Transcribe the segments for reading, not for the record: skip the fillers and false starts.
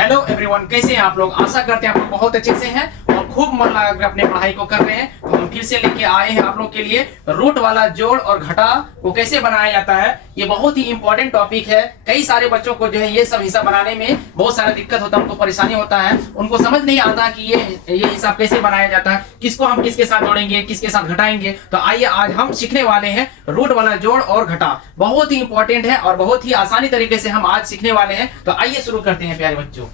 Hello everyone, कैसे हैं आप लोग। आशा करते हैं आप लोग बहुत अच्छे से हैं और खूब मन लगाकर अपने पढ़ाई को कर रहे हैं। तो हम फिर से लेके आए हैं आप लोग के लिए रूट वाला जोड़ और घटा को कैसे बनाया जाता है। ये बहुत ही इंपॉर्टेंट टॉपिक है। कई सारे बच्चों को जो है ये सब हिसाब बनाने में बहुत सारा दिक्कत होता है, उनको परेशानी होता है, उनको समझ नहीं आता कि ये हिसाब कैसे बनाया जाता है, किसको हम किसके साथ जोड़ेंगे, किसके साथ घटाएंगे। तो आइए आज हम सीखने वाले हैं रूट वाला जोड़ और घटा। बहुत ही इंपॉर्टेंट है और बहुत ही आसानी तरीके से हम आज सीखने वाले हैं। तो आइए शुरू करते हैं प्यारे बच्चों।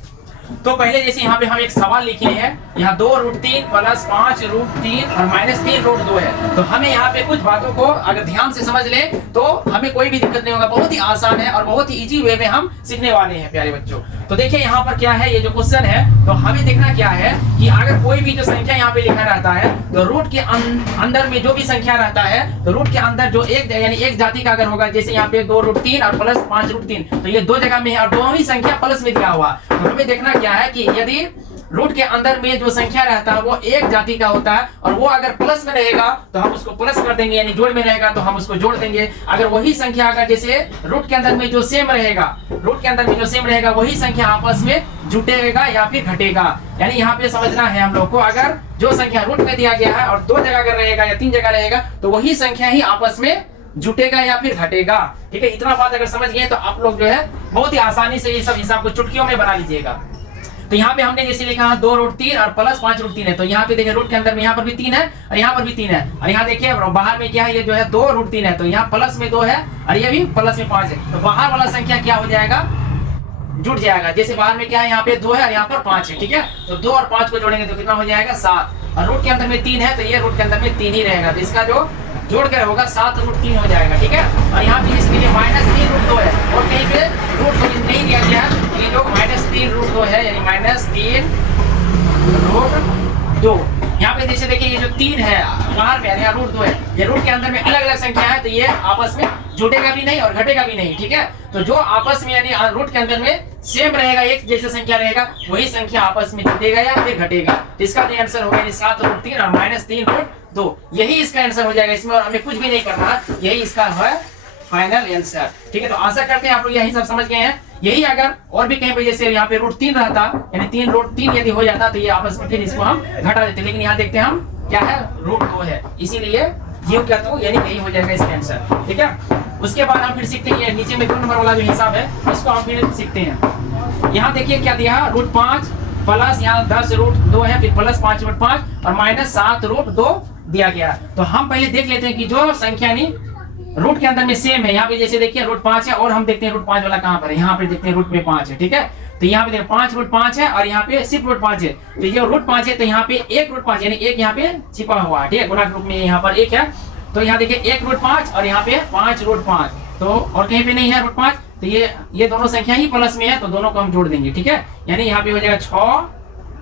तो पहले जैसे यहाँ पे हम एक सवाल लिखे हैं, यहाँ 2√3 प्लस 5√3 और -3√2 है। तो हमें यहाँ पे कुछ बातों को अगर ध्यान से समझ ले तो हमें कोई भी दिक्कत नहीं होगा। बहुत ही आसान है और बहुत ही इजी वे में हम सीखने वाले हैं प्यारे बच्चों। तो देखिए यहाँ पर क्या है, ये जो क्वेश्चन है तो हमें देखना क्या है कि अगर कोई भी जो संख्या यहाँ पे लिखा रहता है तो रूट के अंदर में जो भी संख्या रहता है तो रूट के अंदर जो एक यानी एक जाति का अगर होगा, जैसे यहाँ पे 2√3 और प्लस 5√3, तो ये दो जगह में है और दोनों ही संख्या प्लस में दिया हुआ। तो हमें देखना क्या है कि यदि रूट के अंदर में जो संख्या रहता है वो एक जाति का होता है और वो अगर प्लस में रहेगा तो हम उसको प्लस कर देंगे, यानी जोड़ में रहेगा तो हम उसको जोड़ देंगे। अगर वही संख्या अगर जैसे रूट के अंदर में जो सेम रहेगा, रूट के अंदर में जो सेम रहेगा वही संख्या आपस में जुटेगा या फिर घटेगा। यानी यहाँ पे समझना है हम लोग को, अगर जो संख्या रूट में दिया गया है और दो जगह अगर रहेगा या तीन जगह रहेगा तो वही संख्या ही आपस में जुटेगा या फिर घटेगा। ठीक है, इतना बात अगर समझ गए तो आप लोग जो है बहुत ही आसानी से ये सब हिसाब को चुटकियों में बना लीजिएगा। तो यहाँ पे हमने जैसे लिखा 2√3 और प्लस 5√3 है। तो यहाँ पे देखिए रूट के अंदर में यहाँ पर भी 3 है और यहाँ पर भी 3 है और यहाँ देखिए बाहर में क्या है, ये जो है 2√3 है तो यहाँ प्लस में 2 है और ये भी प्लस में 5 है। तो बाहर वाला संख्या क्या हो जाएगा, जुट जाएगा। जैसे बाहर में क्या है, यहाँ पे 2 है और यहाँ पर 5 है। ठीक है, तो 2 और 5 को जोड़ेंगे तो कितना हो जाएगा 7। और रूट के अंदर में 3 है तो ये रूट के अंदर में 3 ही रहेगा, तो इसका जो जोड़ कर होगा 7√3 हो जाएगा। ठीक है, और यहाँ पे इसके लिए -3√2 है और कहीं पे √2 नहीं दिया गया है। ये जो -3√2 है यानी -3√2। यहाँ पे जैसे देखिए ये जो 3 है बाहर में यहाँ √2 है, ये रूट के अंदर में अलग अलग संख्या है तो ये आपस में जुटेगा भी नहीं और घटेगा भी नहीं। ठीक है, तो जो आपस में यानी रूट के अंदर में सेम रहेगा, एक जैसा संख्या रहेगा, वही संख्या आपस में जुटेगा या फिर घटेगा। तो इसका जो आंसर होगा 7√3 और -3√2, यही इसका आंसर हो जाएगा। इसमें और हमें कुछ भी नहीं करना, यही इसका है फाइनल आंसर। ठीक है, तो आशा करते हैं आप लोग यही सब समझ गए हैं। यही अगर और भी कहीं पे जैसे यहाँ पे √3 रहता यानी 3√3 यदि हो जाता तो ये आपस में फिर इसको हम घटा देते, लेकिन यहाँ देखते हैं हम क्या है √2 है, इसीलिए ये कहता हूँ यानी यही हो जाएगा इसका आंसर। ठीक है, उसके बाद हम फिर सीखते हैं नीचे में 2 नंबर वाला जो हिसाब है उसको हम फिर सीखते हैं। यहाँ देखिए क्या दिया, √5 प्लस यहाँ 10√2 है, फिर प्लस 5√5 और -7√2 दिया गया। तो हम पहले देख लेते हैं कि जो संख्या नहीं रूट के अंदर में सेम है। यहाँ पे जैसे देखिए √5 है और हम देखते हैं √5 वाला कहाँ पर है, यहाँ पे देखते हैं रूट में 5 है। ठीक है, तो यहाँ पे देखिए 5√5 है और यहाँ पे सिर्फ √5 है। तो ये √5 है तो यहाँ पे 1√5 यानी एक यहाँ पे छिपा हुआ है। ठीक है, गुणक रूप में यहाँ पर 1 है तो यहाँ देखिए 1√5 और यहाँ पे 5√5, तो और कहीं पे नहीं है √5, तो ये दोनों संख्या ही प्लस में है तो दोनों को हम जोड़ देंगे। ठीक है, यानी यहाँ पे हो जाएगा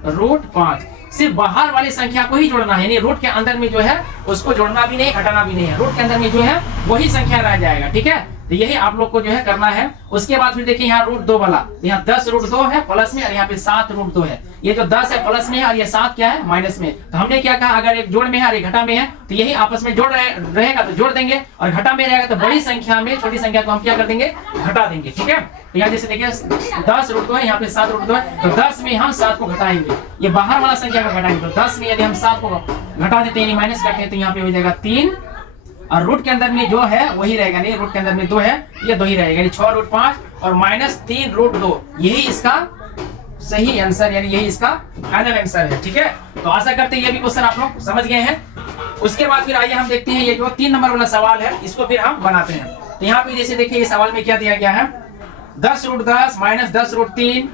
6√5। सिर्फ बाहर वाली संख्या को ही जोड़ना है, यानी रूट के अंदर में जो है उसको जोड़ना भी नहीं घटाना भी नहीं है, रूट के अंदर में जो है वही संख्या रह जाएगा। ठीक है, तो यही आप लोग को जो है करना है। उसके बाद फिर देखिए यहाँ √2 वाला, यहाँ 10√2 है प्लस में और यहाँ पे 7√2 है। ये जो 10 है प्लस में है और ये 7 क्या है माइनस में। तो हमने क्या कहा, अगर एक जोड़ में है और एक घटा में है तो यही आपस में जोड़ रहेगा तो जोड़ देंगे और घटा में रहेगा तो बड़ी संख्या में छोटी संख्या को हम क्या कर देंगे, घटा देंगे। ठीक है, तो यहाँ जैसे देखिए 10√2 है, यहाँ पे 7√2 है तो 10 में हम 7 को घटाएंगे, ये बाहर वाला संख्या को घटाएंगे। तो 10 में यदि हम 7 को घटा देते हैं माइनस करते हैं तो यहाँ पे हो जाएगा 3 और रूट के अंदर में जो है वही रहेगा, नहीं रूट के अंदर में 2 है ये 2 ही रहेगा, यानी 6√5 और -3√2 यही इसका सही आंसर यानी यही इसका फाइनल आंसर है। ठीक है, तो आशा करते हैं ये भी क्वेश्चन आप लोग समझ गए हैं। उसके बाद फिर आइए हम देखते हैं ये जो 3 नंबर वाला सवाल है इसको फिर हम बनाते हैं। तो यहाँ पे जैसे देखिए ये सवाल में क्या दिया गया है, 10√10 -10√3,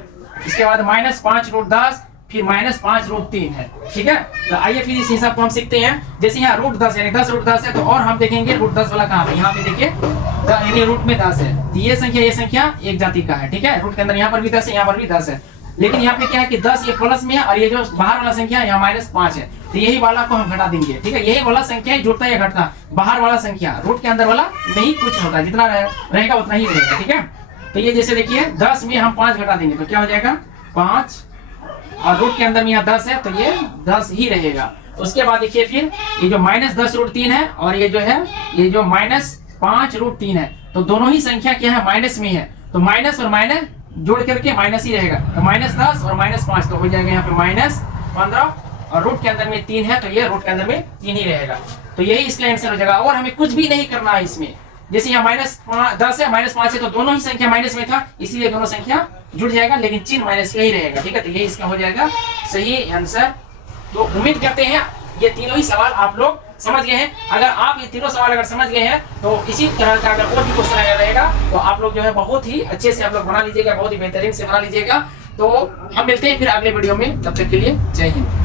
इसके बाद -5√10 फिर -5√3 है। ठीक है, तो आइए फिर इस हिसाब को हम सीखते हैं। जैसे यहाँ √10 यानी 10√10 है तो और हम देखेंगे √10 वाला कहाँ पे, यहाँ पे देखिए यानी रूट में 10 है तो ये संख्या एक जाति का है। ठीक है, रूट के अंदर यहाँ पर भी 10 है, यहाँ पर भी 10 है, लेकिन यहाँ पे क्या है कि 10 ये प्लस में है और ये जो बाहर वाला संख्या यहाँ -5 है तो यही वाला को हम घटा देंगे। ठीक है, यही वाला संख्या जुड़ता या घटता, बाहर वाला संख्या रूट के अंदर वाला नहीं कुछ होता, जितना रहेगा उतना ही रहेगा। ठीक है, तो ये जैसे देखिए 10 में हम 5 घटा देंगे तो क्या हो जाएगा 5 और रूट के अंदर में यहाँ 10 है तो ये 10 ही रहेगा। उसके बाद देखिए फिर ये जो -10√3 है और ये जो है ये जो -5√3 है तो दोनों ही संख्या क्या है माइनस में है, तो माइनस और माइनस जोड़ करके माइनस ही रहेगा, तो -10 और -5 तो हो जाएगा यहाँ पे -15, और रूट के अंदर में 3 है तो ये रूट के अंदर में 3 ही रहेगा। तो यही इसका आंसर हो जाएगा, और हमें कुछ भी नहीं करना है इसमें। जैसे यहाँ -10 है, -5 है, तो दोनों ही संख्या माइनस में था, इसीलिए दोनों संख्या जुड़ जाएगा, लेकिन चिन्ह माइनस का ही रहेगा। ठीक है, तो यही इसका हो जाएगा सही आंसर। तो उम्मीद करते हैं ये तीनों ही सवाल आप लोग समझ गए हैं। अगर आप ये तीनों सवाल अगर समझ गए हैं तो इसी तरह का अगर और भी क्वेश्चन अगर रहेगा तो आप लोग जो है बहुत ही अच्छे से आप लोग बना लीजिएगा, बहुत ही बेहतरीन से बना लीजिएगा। तो हम मिलते हैं फिर अगले वीडियो में, तब तक के लिए जय हिंद।